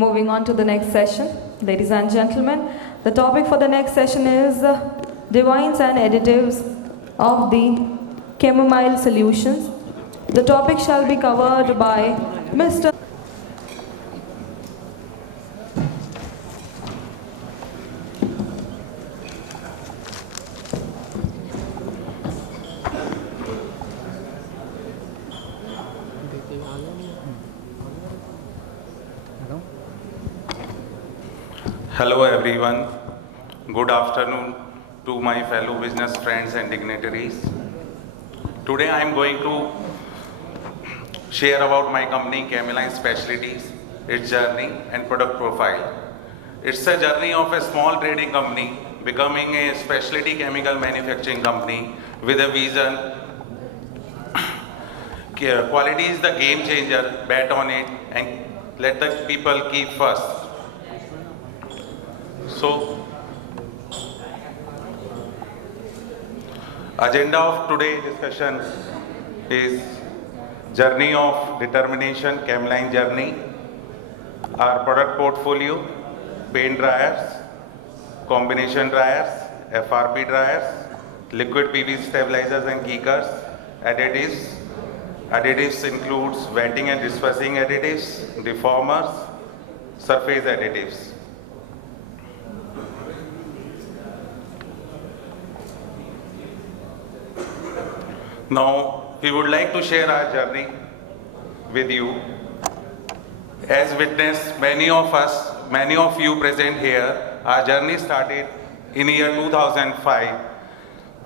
Moving on to the next session, ladies and gentlemen, the topic for the next session is Divines and Additives of the Chamomile Solutions. The topic shall be covered by Mr. Hello everyone, good afternoon to my fellow business friends and dignitaries. Today I am going to share about my company Chamomile Specialties, its journey and product profile. It's a journey of a small trading company becoming a specialty chemical manufacturing company with a vision. Quality is the game changer, bet on it and let the people keep first. So, agenda of today's discussion is journey of determination, Chamomile journey, our product portfolio, paint dryers, combination dryers, FRP dryers, liquid PV stabilizers and kickers, additives. Additives includes wetting and dispersing additives, deformers, surface additives. Now, we would like to share our journey with you. As witness, many of you present here, our journey started in year 2005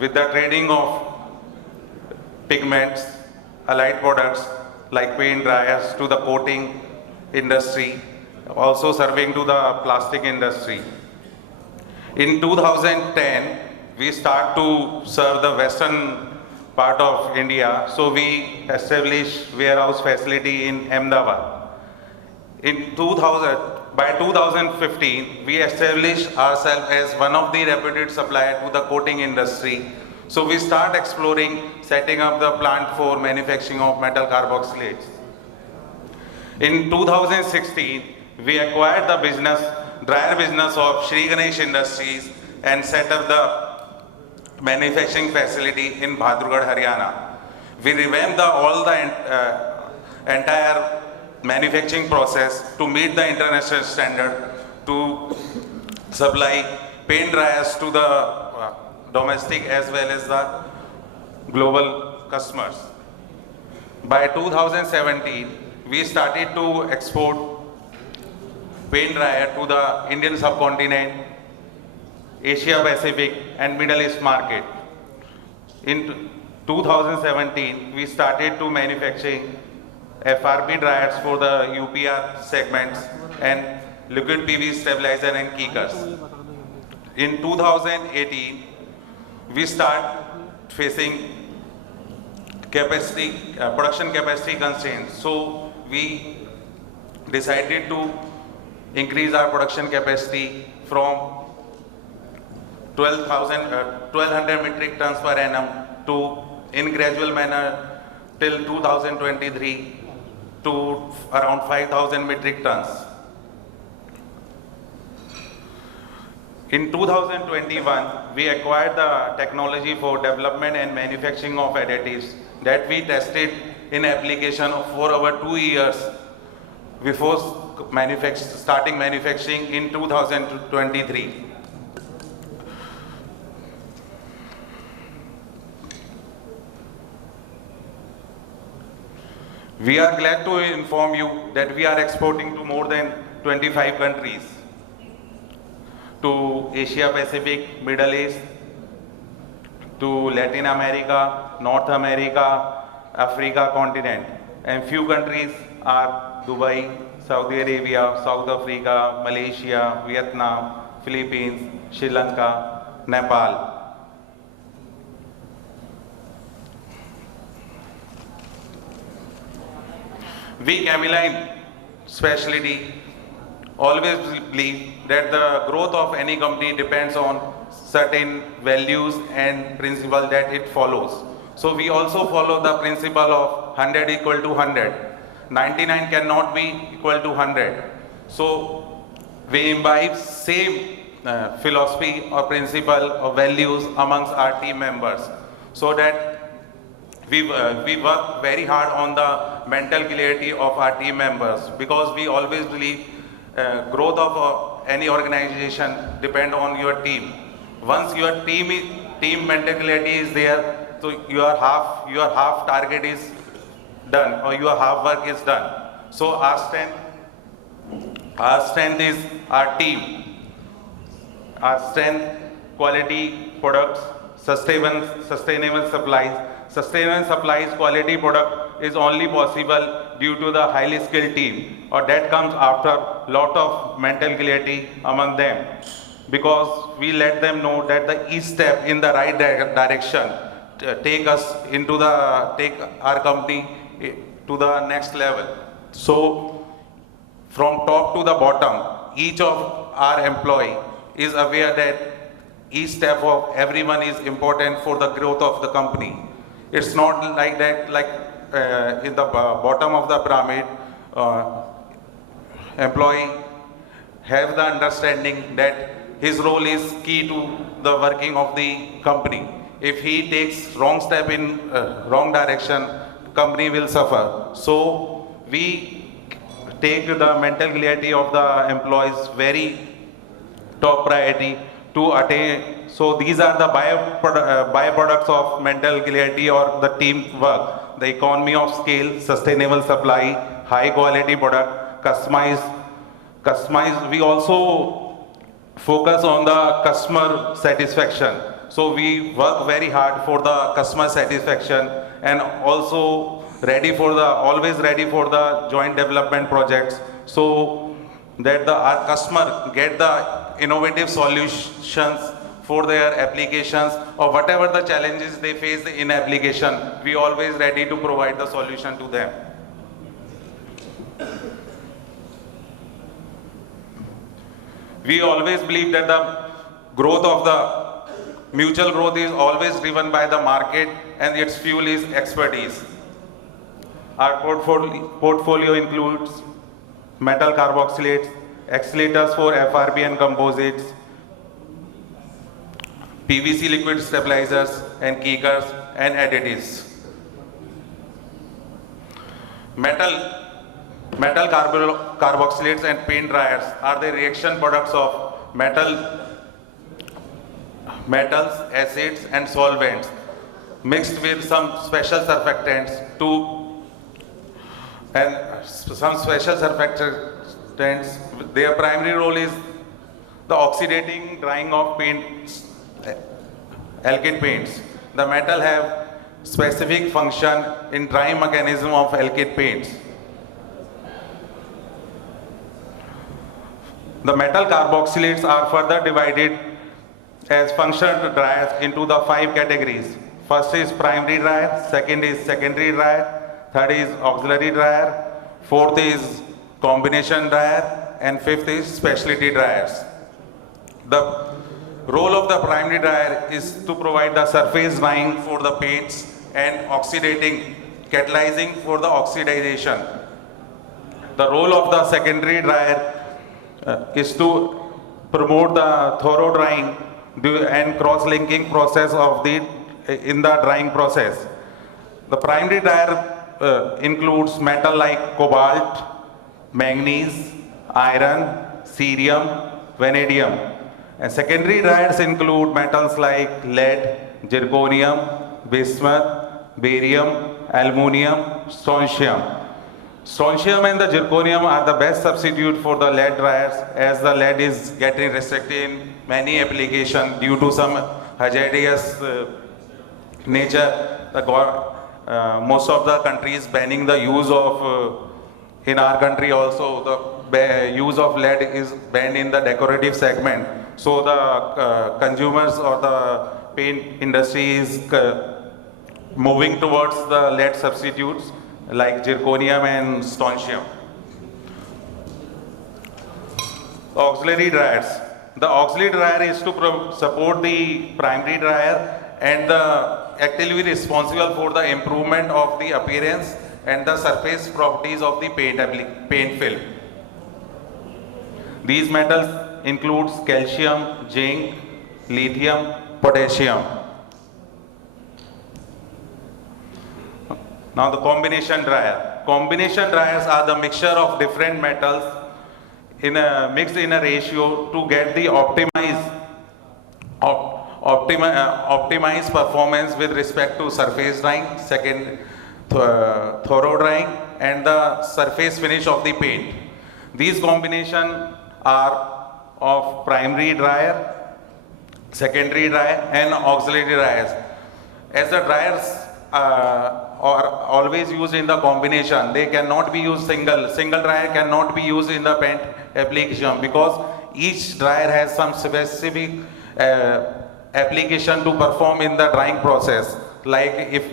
with the trading of pigments, allied products like paint dryers to the coating industry, also serving to the plastic industry. In 2010, we start to serve the western part of India, so we established warehouse facility in Ahmedabad. By 2015, we established ourselves as one of the reputed supplier to the coating industry. So we start exploring setting up the plant for manufacturing of metal carboxylates. In 2016, we acquired the dryer business of Shri Ganesh Industries and set up the manufacturing facility in Bahadurgarh, Haryana. We revamped all the entire manufacturing process to meet the international standard to supply paint dryers to the domestic as well as the global customers. By 2017, we started to export paint dryer to the Indian subcontinent, Asia Pacific and Middle East market. In 2017, we started to manufacturing FRP dryers for the UPR segments and liquid PV stabilizer and kickers. In 2018, we start facing production capacity constraints. So we decided to increase our production capacity from 1200 metric tons per annum to in gradual manner till 2023 to around 5,000 metric tons. In 2021, we acquired the technology for development and manufacturing of additives that we tested in application for over 2 years before starting manufacturing in 2023. We are glad to inform you that we are exporting to more than 25 countries, to Asia Pacific, Middle East, to Latin America, North America, Africa continent, and few countries are Dubai, Saudi Arabia, South Africa, Malaysia, Vietnam, Philippines, Sri Lanka, Nepal. We Chamomile Specialty always believe that the growth of any company depends on certain values and principles that it follows. So we also follow the principle of 100 equal to 100. 99 cannot be equal to 100. So we imbibe same philosophy or principle or values amongst our team members, so that we work very hard on the mental clarity of our team members, because we always believe growth of any organization depend on your team. Once your team mental clarity is there, so your half target is done, or your half work is done. So our strength is our team. Our strength, quality products, sustainable supplies. Sustainable supplies, quality product is only possible due to the highly skilled team, or that comes after lot of mental clarity among them, because we let them know that the each step in the right direction take our company to the next level. So from top to the bottom, each of our employee is aware that each step of everyone is important for the growth of the company. It's not like that, like in the bottom of the pyramid, employee have the understanding that his role is key to the working of the company. If he takes wrong step in wrong direction, company will suffer. So we take the mental clarity of the employees very top priority to attain. So these are the byproducts of mental clarity or the team work: the economy of scale, sustainable supply, high quality product, customize. We also focus on the customer satisfaction. So we work very hard for the customer satisfaction, and also always ready for the joint development projects, so that our customer get the innovative solutions for their applications, or whatever the challenges they face in application, we always ready to provide the solution to them. We always believe that the mutual growth is always driven by the market, and its fuel is expertise. Our portfolio includes metal carboxylates, accelerators for FRP and composites, PVC liquid stabilizers and kickers and additives. Metal carboxylates and paint dryers are the reaction products of metals, acids and solvents mixed with some special surfactants Their primary role is the oxidating, drying of paints, alkyd paints. The metal have specific function in drying mechanism of alkyd paints. The metal carboxylates are further divided as functional dryers into the 5 categories. First is primary dryer, second is secondary dryer, third is auxiliary dryer, fourth is combination dryer, and fifth is specialty dryers. The role of the primary dryer is to provide the surface drying for the paints and oxidating, catalyzing for the oxidization. The role of the secondary dryer is to promote the thorough drying and cross-linking process in the drying process. The primary dryer includes metal like cobalt, manganese, iron, cerium, vanadium. And secondary dryers include metals like lead, zirconium, bismuth, barium, aluminium, strontium. Strontium and the zirconium are the best substitute for the lead dryers, as the lead is getting restricted in many applications due to some hazardous nature. Most of the countries banning the use of, in our country also, the use of lead is banned in the decorative segment. So the consumers or the paint industry is moving towards the lead substitutes like zirconium and strontium. Auxiliary dryers. The auxiliary dryer is to support the primary dryer and actively responsible for the improvement of the appearance and the surface properties of the paint film. These metals includes calcium, zinc, lithium, potassium. Now the combination dryer. Combination dryers are the mixture of different metals mixed in a ratio to get the optimized performance with respect to surface drying, second thorough drying, and the surface finish of the paint. These combinations are of primary dryer, secondary dryer, and auxiliary dryers. As the dryers are always used in the combination, they cannot be used single. Single dryer cannot be used in the paint application because each dryer has some specific application to perform in the drying process. Like if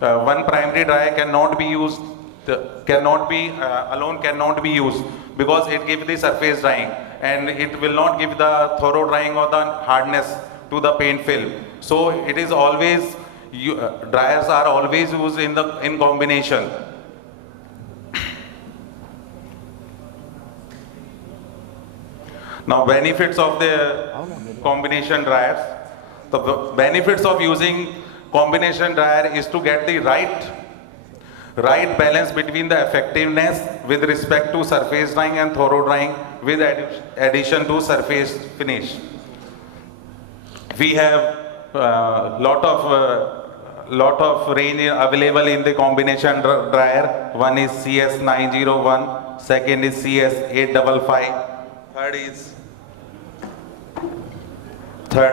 one primary dryer cannot be used, alone cannot be used because it gives the surface drying and it will not give the thorough drying or the hardness to the paint film. So it is always, dryers are always used in combination. Now benefits of the combination dryers. The benefits of using combination dryer is to get the right balance between the effectiveness with respect to surface drying and thorough drying with addition to surface finish. We have lot of range available in the combination dryer. One is CS901, second is CS855, third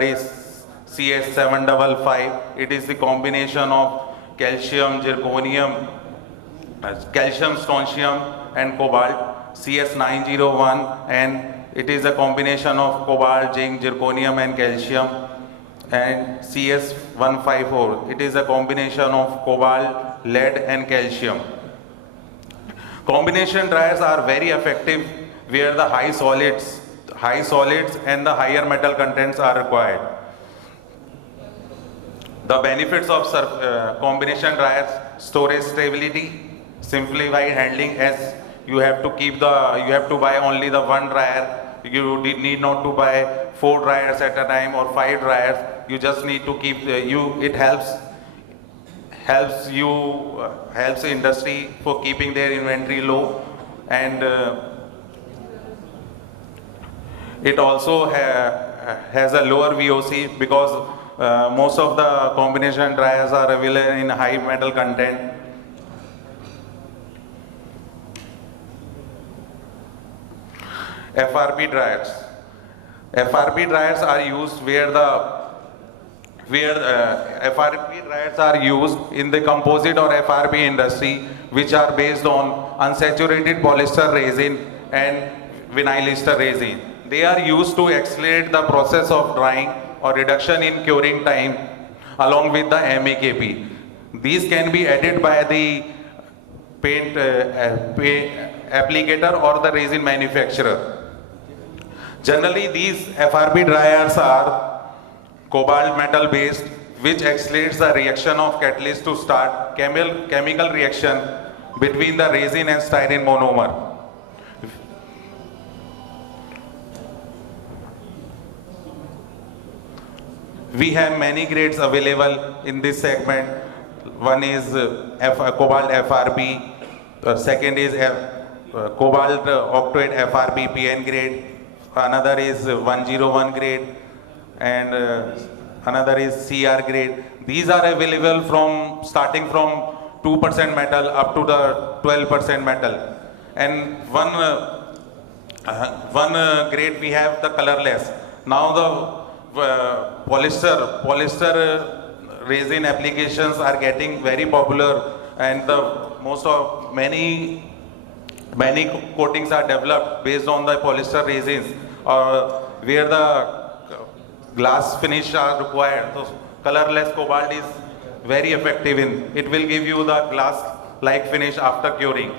is CS755. It is the combination of calcium, zirconium, calcium, strontium, and cobalt. CS901, and it is a combination of cobalt, zinc, zirconium, and calcium. And CS154, it is a combination of cobalt, lead, and calcium. Combination dryers are very effective where the high solids and the higher metal contents are required. The benefits of combination dryers: storage stability, simplified handling, as you have to buy only the one dryer. You need not to buy 4 dryers at a time or 5 dryers. You just need to keep it helps industry for keeping their inventory low, and it also has a lower VOC because most of the combination dryers are available in high metal content. FRP dryers. FRP dryers are used FRP dryers are used in the composite or FRP industry, which are based on unsaturated polyester resin and vinyl ester resin. They are used to accelerate the process of drying or reduction in curing time along with the MAKP. These can be added by the paint applicator or the resin manufacturer. Generally, these FRP dryers are cobalt metal based, which accelerates the reaction of catalyst to start chemical reaction between the resin and styrene monomer. We have many grades available in this segment. One is cobalt FRP, second is cobalt octane FRP PN grade, another is 101 grade, and another is CR grade. These are available starting from 2% metal up to the 12% metal. And one grade we have the colorless. Now the polyester resin applications are getting very popular, and many coatings are developed based on the polyester resins, where the glass finish are required. So colorless cobalt is very effective it will give you the glass like finish after curing,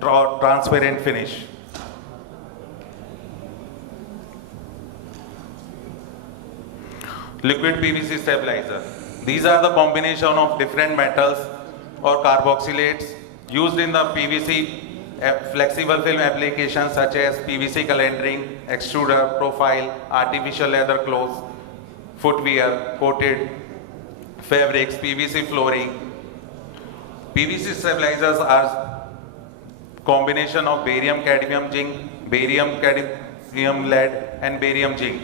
transparent finish. Liquid PVC stabilizer. These are the combination of different metals or carboxylates used in the PVC flexible film applications such as PVC calendering, extruder, profile, artificial leather clothes, footwear, coated fabrics, PVC flooring. PVC stabilizers are combination of barium, cadmium, zinc, barium, cadmium, lead, and barium, zinc.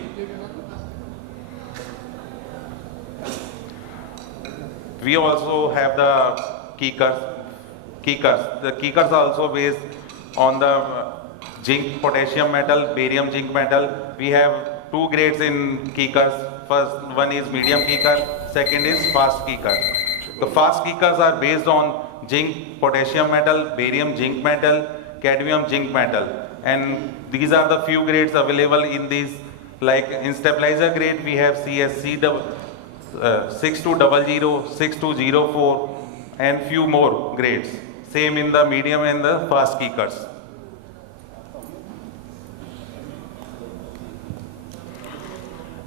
We also have the kickers. The kickers are also based on the zinc potassium metal, barium zinc metal. We have two grades in kickers. First one is medium kicker, second is fast kicker. The fast kickers are based on zinc potassium metal, barium zinc metal, cadmium zinc metal. And these are the few grades available in these. Like in stabilizer grade, we have CSC 6200, 6204, and few more grades. Same in the medium and the fast kickers.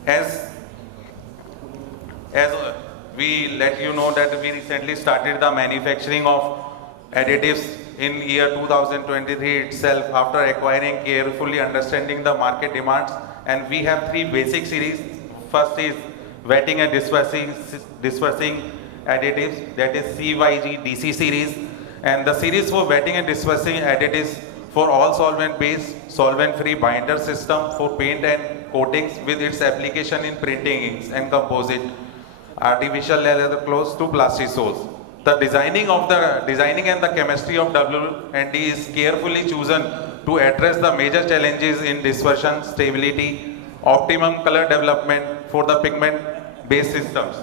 As we let you know that we recently started the manufacturing of additives in year 2023 itself after acquiring carefully understanding the market demands, and we have three basic series. First is wetting and dispersing additives, that is CYG DC series, and the series for wetting and dispersing additives for all solvent based solvent free binder system for paint and coatings with its application in printing inks and composite, artificial leather clothes to plastic soles. The designing and the chemistry of W&D is carefully chosen to address the major challenges in dispersion, stability, optimum color development for the pigment based systems.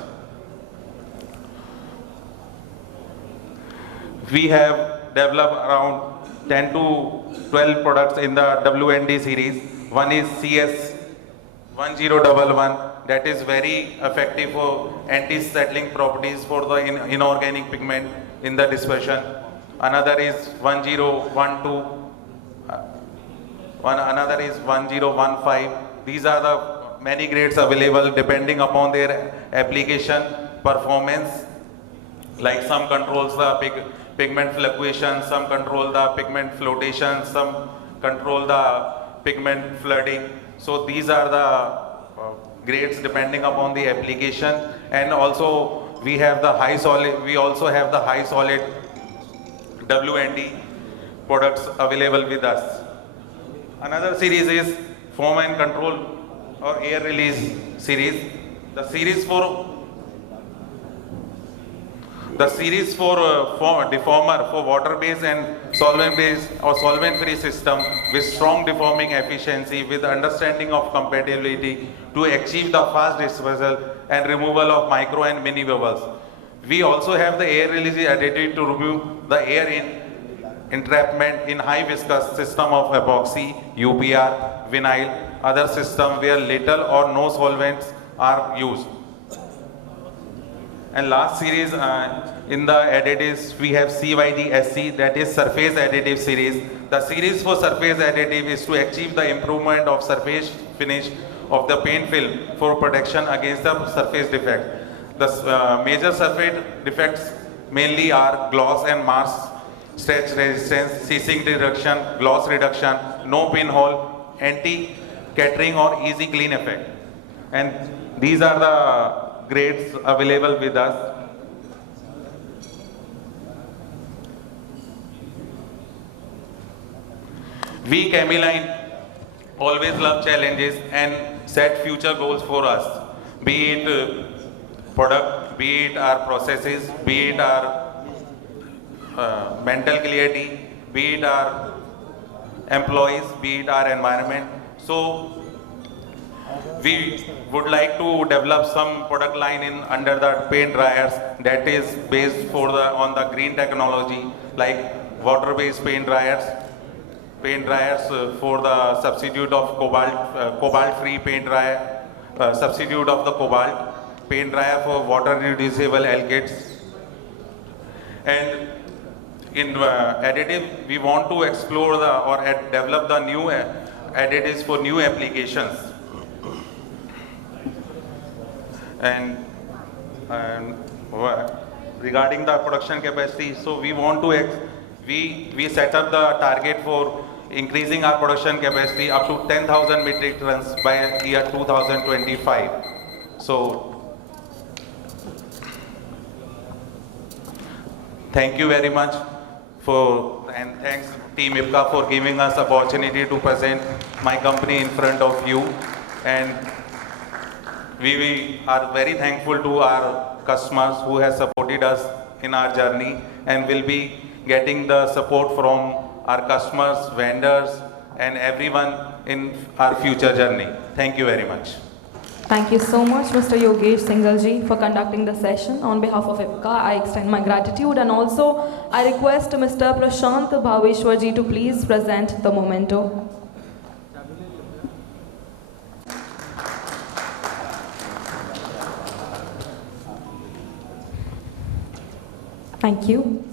We have developed around 10 to 12 products in the W&D series. One is CS1011, that is very effective for anti-settling properties for the inorganic pigment in the dispersion. Another is 1012, another is 1015. These are the many grades available depending upon their application performance. Like some controls the pigment fluctuation, some control the pigment flotation, some control the pigment flooding. So these are the grades depending upon the application. And also we have the high solid, we also have the high solid W&D products available with us. Another series is foam and control or air release series. The series for deformer for water-based and solvent-based or solvent-free system with strong deforming efficiency with understanding of compatibility to achieve the fast dispersal and removal of micro and mini bubbles. We also have the air release additive to remove the air entrapment in high viscous system of epoxy, UPR, vinyl, other system where little or no solvents are used. And last series in the additives, we have CYD-SC, that is surface additive series. The series for surface additive is to achieve the improvement of surface finish of the paint film for protection against the surface defect. The major surface defects mainly are gloss and mask, stretch resistance, seizing reduction, gloss reduction, no pinhole, anti-catering or easy clean effect. And these are the grades available with us. We Chemiline always love challenges and set future goals for us, be it product, be it our processes, be it our mental clarity, be it our employees, be it our environment. So we would like to develop some product line in under the paint dryers that is based on the green technology, like water-based paint dryers for the substitute of cobalt-free paint dryer, substitute of the cobalt, paint dryer for water-reducible alkyds. And in additive, we want to explore develop the new additives for new applications. And regarding the production capacity, so we want to we set up the target for increasing our production capacity up to 10,000 metric tons by year 2025. So, thank you very much and thanks Team IPCA for giving us opportunity to present my company in front of you. And we are very thankful to our customers who has supported us in our journey and will be getting the support from our customers, vendors, and everyone in our future journey. Thank you very much. Thank you so much, Mr. Yogesh Singhal for conducting the session. On behalf of IPCA, I extend my gratitude, and also I request Mr. Prashant Bhaveshwar to please present the memento. Thank you.